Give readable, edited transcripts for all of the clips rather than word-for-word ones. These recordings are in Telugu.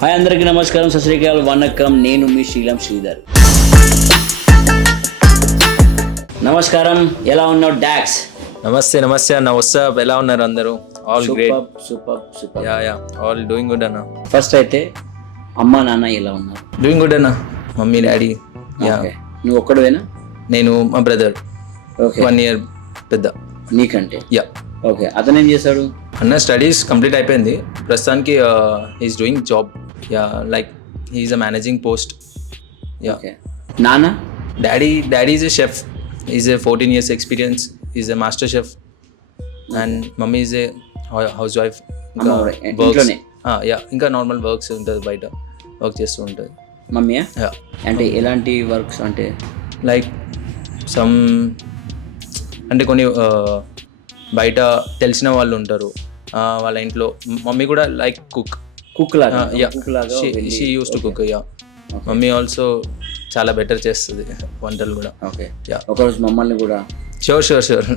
హాయ్ అందరికీ నమస్కారం, సత్ శ్రీ అకాల్, వనక్కం. నేను మీ శ్రీలం శ్రీధర్. నమస్కారం, ఎలా ఉన్నావు డాక్స్? నమస్తే అన్న. వాట్సాప్, ఎలా ఉన్నారు అందరూ? All great. Super. Yeah all doing good అన్న. ఫస్ట్ అయితే అమ్మా నాన్న ఎలా ఉన్నారు? డూయింగ్ గుడ్ అన్న. Mummy daddy. యా. నువ్వు ఒక్కడవేనా? నేను, మా బ్రదర్. ఓకే. 1 year పెద్ద నీకంటే. యా. ఓకే. అతను ఏం చేస్తాడు? అన్న స్టడీస్ కంప్లీట్ అయిపోయింది ప్రస్తుతానికి. He's doing job. Yeah, like he's a managing post. Yeah. నాన్న? Daddy is a chef. Is a 14 years experience. Is a master chef. And mummy is a house wife. ఇంకా నార్మల్ వర్క్స్ ఉంటుంది, బయట వర్క్ చేస్తూ ఉంటుంది. మమ్మీ అంటే ఎలాంటి వర్క్స్? అంటే లైక్ సమ్ అంటే కొన్ని బయట తెలిసిన వాళ్ళు ఉంటారు వాళ్ళ ఇంట్లో. మమ్మీ కూడా లైక్ కుక్ లాగా. She use to cook. Yeah. Mummy also చాలా బెటర్ చేస్తుంది వంటలు కూడా. ఓకే. ఒకరోజు మమ్మల్ని కూడా. షూర్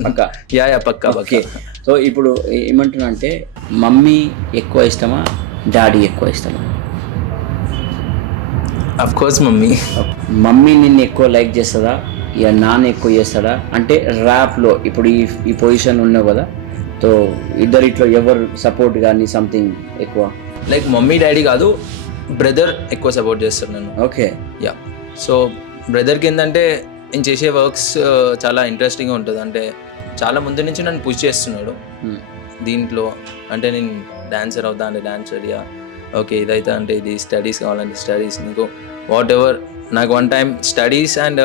పక్కా. యా పక్కా. ఓకే. సో ఇప్పుడు ఏమంటున్నా అంటే, మమ్మీ ఎక్కువ ఇష్టమా, డాడీ ఎక్కువ ఇష్టమా? Of course mummy. మమ్మీ నిన్ను ఎక్కువ లైక్ చేస్తుందా, ఇక నాన్న ఎక్కువ చేస్తాడా? అంటే ర్యాప్లో ఇప్పుడు ఈ పొజిషన్ ఉన్నావు కదా, సో ఇద్దరిట్లో ఎవరు సపోర్ట్ కానీ సంథింగ్ ఎక్కువ? లైక్ మమ్మీ డాడీ కాదు, బ్రదర్ ఎక్కువ సపోర్ట్ చేస్తారు నన్ను. ఓకే. యా. సో బ్రదర్కి ఏంటంటే నేను చేసే వర్క్స్ చాలా ఇంట్రెస్టింగ్గా ఉంటుంది. అంటే చాలా ముందు నుంచి నన్ను పుష్ చేస్తున్నాడు దీంట్లో. అంటే నేను డాన్సర్ అవుతా అంటే డాన్సర్. యా. ఓకే. ఇదైతే అంటే ఇది, స్టడీస్ కావాలంటే స్టడీస్, నీకు వాట్ ఎవర్. నాకు వన్ టైం స్టడీస్ అండ్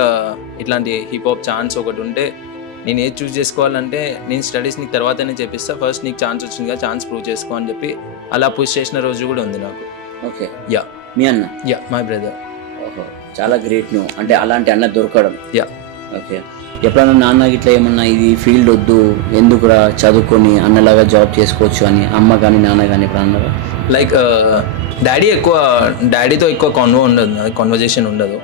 ఇట్లాంటి హిప్ హాప్ ఛాన్స్ ఒకటి ఉంటే నేను ఏది చూస్ చేసుకోవాలంటే, నేను స్టడీస్ నీకు తర్వాతనే చేపిస్తా, ఫస్ట్ నీకు ఛాన్స్ వచ్చింది కదా, ఛాన్స్ ప్రూవ్ చేసుకో అని చెప్పి అలా పుష్ చేసిన రోజు కూడా ఉంది నాకు. ఓకే. యా. మీ అన్న? Yeah, my brother. ఓహో, చాలా గ్రేట్ నువ్వు. అంటే అలాంటి అన్న దొరకడం. యా. ఓకే. ఎప్పుడన్నా నాన్న ఇట్లా ఏమన్నా ఇది ఫీల్డ్ వద్దు, ఎందుకురా చదువుకొని అన్నలాగా జాబ్ చేసుకోవచ్చు అని అమ్మ కానీ నాన్న కానీ ఎప్పుడు అన్నారా? లైక్ డాడీతో ఎక్కువ కాన్వర్జేషన్ ఉండదు.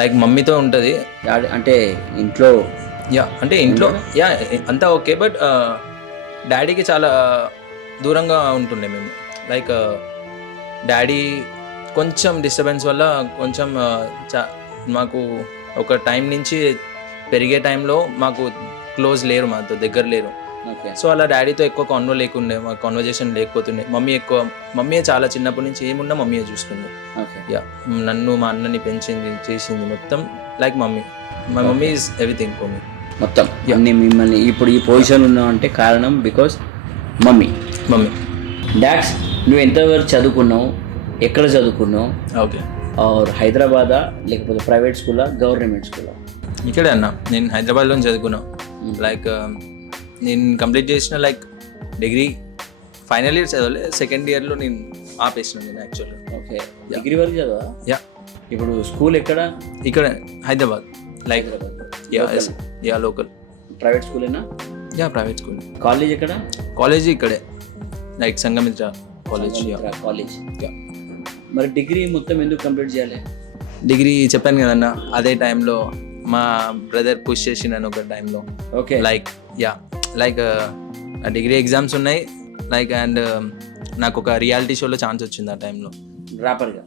లైక్ మమ్మీతో ఉంటుంది. డాడీ అంటే ఇంట్లో. యా, అంటే ఇంట్లో యా అంతా ఓకే. బట్ డాడీకి చాలా దూరంగా ఉంటుండే మేము. లైక్ డాడీ కొంచెం డిస్టర్బెన్స్ వల్ల కొంచెం మాకు ఒక టైం నుంచి పెరిగే టైంలో మాకు క్లోజ్ లేరు, మాతో దగ్గర లేరు. సో అలా డాడీతో ఎక్కువ కాన్వర్జేషన్ లేకపోతుండే. మమ్మీ చాలా చిన్నప్పటి నుంచి ఏమున్నా మమ్మీయే చూసుకుంది. యా. నన్ను మా అన్నని పెంచింది, చేసింది మొత్తం. Like my mummy is everything for me. మొత్తం అన్ని మిమ్మల్ని ఇప్పుడు ఈ పొజిషన్ ఉన్నావు అంటే కారణం బికాస్ మమ్మీ. డాక్స్, నువ్వు ఎంతవరకు చదువుకున్నావు, ఎక్కడ చదువుకున్నావు? ఓకే. ఆర్ హైదరాబాదా లేకపోతే ప్రైవేట్ స్కూలా, గవర్నమెంట్ స్కూలా? ఇక్కడే అన్న, నేను హైదరాబాద్లో చదువుకున్నా. లైక్ నేను కంప్లీట్ చేసిన లైక్ డిగ్రీ ఫైనల్ ఇయర్ చదవలే, సెకండ్ ఇయర్లో నేను ఆపేసిన నేను యాక్చువల్గా. ఓకే. డిగ్రీ వరకు చదవా? యా. ఇప్పుడు స్కూల్ ఎక్కడ? ఇక్కడ Hyderabad. Like yeah local. Private స్కూలేనా? Yeah, private school. కాలేజ్ ఎక్కడ? కాలేజ్ ఇక్కడే, లైక్ సంగమిత్ర కాలేజ్. యా. మరి డిగ్రీ మొత్తం ఎందుకు కంప్లీట్ చేయాలి? డిగ్రీ చెప్పాను కదన్నా, అదే టైంలో మా బ్రదర్ పుష్ చేసి నన్ను ఒక టైంలో. Okay. Like yeah, like degree exams ఉన్నాయి. లైక్ అండ్ నాకు ఒక రియాలిటీ షోలో ఛాన్స్ వచ్చింది ఆ టైంలో. ర్యాపర్గా?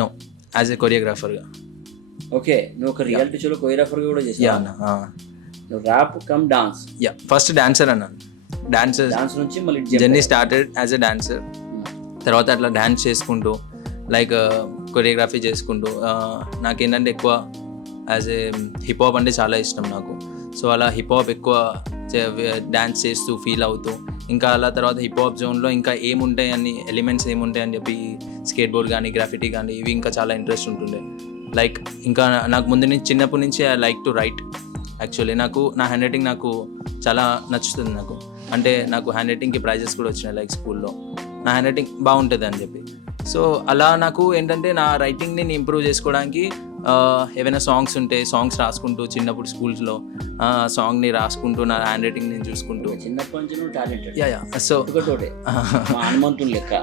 నో, యాజ్ ఎ కొరియోగ్రాఫర్గా. ఓకే. నువ్వు ఒక రియాలిటీ షోలో కొరియోగ్రాఫర్గా కూడా చేసావు? యా అన్న. Rap cum dance? Yeah, first dancer అన్న. డాన్స్ నుంచి మళ్ళీ journey started as a dancer. తర్వాత అట్లా డాన్స్ చేసుకుంటూ లైక్ కొరియోగ్రఫీ చేసుకుంటూ నాకేంటంటే ఎక్కువ యాజ్ ఏ హిప్ హాప్ అంటే చాలా ఇష్టం నాకు. సో అలా హిప్ హాప్ ఎక్కువ డ్యాన్స్ చేస్తూ ఫీల్ అవుతూ, ఇంకా అలా తర్వాత హిప్ హాప్ జోన్లో ఇంకా ఏముంటాయి అన్ని ఎలిమెంట్స్ ఏముంటాయి అని చెప్పి స్కేట్ బోర్డ్ కానీ గ్రాఫిటీ కానీ ఇవి ఇంకా చాలా ఇంట్రెస్ట్ ఉంటుండే. లైక్ ఇంకా నాకు ముందు నుంచి చిన్నప్పటి నుంచి I like to right. Actually నాకు నా హ్యాండ్ రైటింగ్ నాకు చాలా నచ్చుతుంది. అంటే నాకు హ్యాండ్ రైటింగ్కి ప్రైజెస్ కూడా వచ్చినాయి లైక్ స్కూల్లో. నా హ్యాండ్ రైటింగ్ బాగుంటుంది అని చెప్పి. సో అలా నాకు ఏంటంటే నా రైటింగ్ని నేను ఇంప్రూవ్ చేసుకోవడానికి ఏవైనా సాంగ్స్ ఉంటే సాంగ్స్ రాసుకుంటూ, చిన్నప్పుడు స్కూల్స్లో సాంగ్ని రాసుకుంటూ నా హ్యాండ్ రైటింగ్ నేను చూసుకుంటూ. చిన్నప్పటి నుంచి నువ్వు టాలెంటెడ్. యా. సో హనుమంతుడు లెక్క.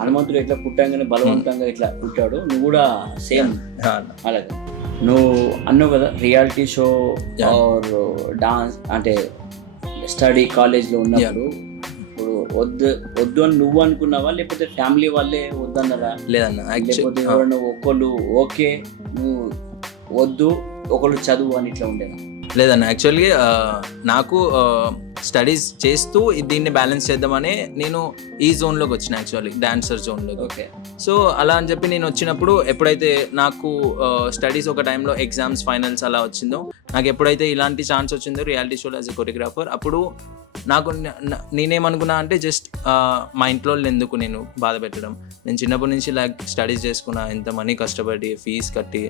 హనుమంతుడు ఎట్లా పుట్టంగానే బలవంతంగా ఇట్లా పుట్టాడు, నువ్వు కూడా సేమ్ అలాగే. నువ్వు అన్నావు కదా రియాలిటీ షో ఆర్ డాన్స్ అంటే స్టడీ కాలేజ్లో ఉన్నప్పుడు ఇప్పుడు వద్దు వద్దు అని నువ్వు అనుకున్నావా, లేకపోతే ఫ్యామిలీ వాళ్ళే వద్దన్నారా, లేదన్న లేకపోతే ఎవరైనా ఒకళ్ళు ఓకే నువ్వు వద్దు ఒకళ్ళు చదువు అని ఇట్లా ఉండేనా? లేదన్న యాక్చువల్లీ నాకు స్టడీస్ చేస్తూ దీన్ని బ్యాలెన్స్ చేద్దామని నేను ఈ జోన్లోకి వచ్చిన, యాక్చువల్లీ డాన్సర్ జోన్లోకి. ఓకే. సో అలా అని చెప్పి నేను వచ్చినప్పుడు ఎప్పుడైతే నాకు స్టడీస్ ఒక టైంలో ఎగ్జామ్స్ ఫైనల్స్ అలా వచ్చిందో, నాకు ఎప్పుడైతే ఇలాంటి ఛాన్స్ వచ్చిందో రియాలిటీ షోలో యాజ్ ఎ కొరియోగ్రాఫర్, అప్పుడు నాకు నేనేమనుకున్నా అంటే జస్ట్ మా ఇంట్లో ఎందుకు నేను బాధ పెట్టడం, నేను చిన్నప్పటి నుంచి లైక్ స్టడీస్ చేసుకున్నా, ఎంత మనీ కష్టపడి ఫీజు కట్టి.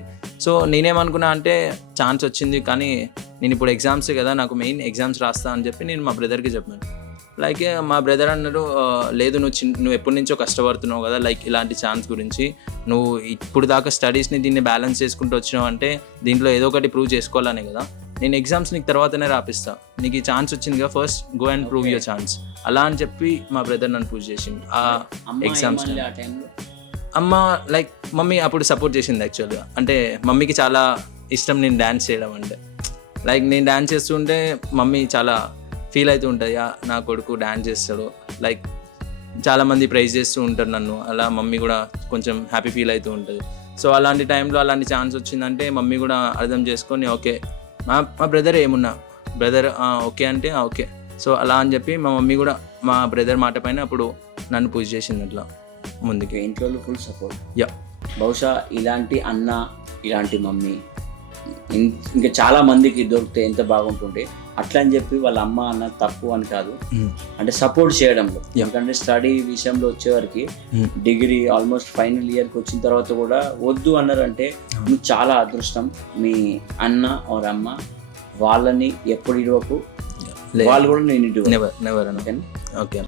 సో నేనేమనుకున్నా అంటే ఛాన్స్ వచ్చింది కానీ నేను ఇప్పుడు ఎగ్జామ్స్ కదా, నాకు మెయిన్ ఎగ్జామ్స్ రాస్తా అని చెప్పి నేను మా బ్రదర్కి చెప్పాను. లైక్ మా బ్రదర్ అన్నారు, లేదు నువ్వు ఎప్పటి నుంచో కష్టపడుతున్నావు కదా, లైక్ ఇలాంటి ఛాన్స్ గురించి నువ్వు ఇప్పుడు దాకా స్టడీస్ని దీన్ని బ్యాలెన్స్ చేసుకుంటూ వచ్చినావు అంటే దీంట్లో ఏదో ఒకటి ప్రూవ్ చేసుకోవాలనే కదా, నేను ఎగ్జామ్స్ నీకు తర్వాతనే రాపిస్తా, నీకు ఈ ఛాన్స్ వచ్చింది కదా, first go and prove your chance అలా అని చెప్పి మా బ్రదర్ నన్ను పూజ చేసింది ఆ ఎగ్జామ్స్. అమ్మ లైక్ మమ్మీ అప్పుడు సపోర్ట్ చేసింది యాక్చువల్గా. అంటే మమ్మీకి చాలా ఇష్టం నేను డ్యాన్స్ చేయడం అంటే, లైక్ నేను డ్యాన్స్ చేస్తుంటే మమ్మీ చాలా ఫీల్ అవుతూ ఉంటుంది, నా కొడుకు డ్యాన్స్ చేస్తాడు, లైక్ చాలామంది ప్రైజ్ చేస్తూ ఉంటారు నన్ను, అలా మమ్మీ కూడా కొంచెం హ్యాపీ ఫీల్ అవుతూ ఉంటుంది. సో అలాంటి టైంలో అలాంటి ఛాన్స్ వచ్చిందంటే మమ్మీ కూడా అర్థం చేసుకొని ఓకే, మా బ్రదర్ ఏమున్నా బ్రదర్ ఓకే అంటే ఓకే. సో అలా అని చెప్పి మా మమ్మీ కూడా మా బ్రదర్ మాట పైన అప్పుడు నన్ను పూజ చేసింది అట్లా ముందుకి. ఇంట్లో ఫుల్ సపోర్ట్. యా, బహుశా ఇలాంటి అన్న ఇలాంటి మమ్మీ ఇంకా చాలా మందికి దొరికితే ఎంత బాగుంటుండే. అట్లా అని చెప్పి వాళ్ళ అమ్మ అన్న తప్పు అని కాదు, అంటే సపోర్ట్ చేయడంలో. ఎందుకంటే స్టడీ విషయంలో వచ్చేవారికి డిగ్రీ ఆల్మోస్ట్ ఫైనల్ ఇయర్కి వచ్చిన తర్వాత కూడా వద్దు అన్నారంటే నువ్వు చాలా అదృష్టం. మీ అన్న ఆర్ అమ్మ వాళ్ళని ఎప్పుడు ఇవ్వకు, వాళ్ళు కూడా నేను ఇవ్వను. నెవర్. ఓకే.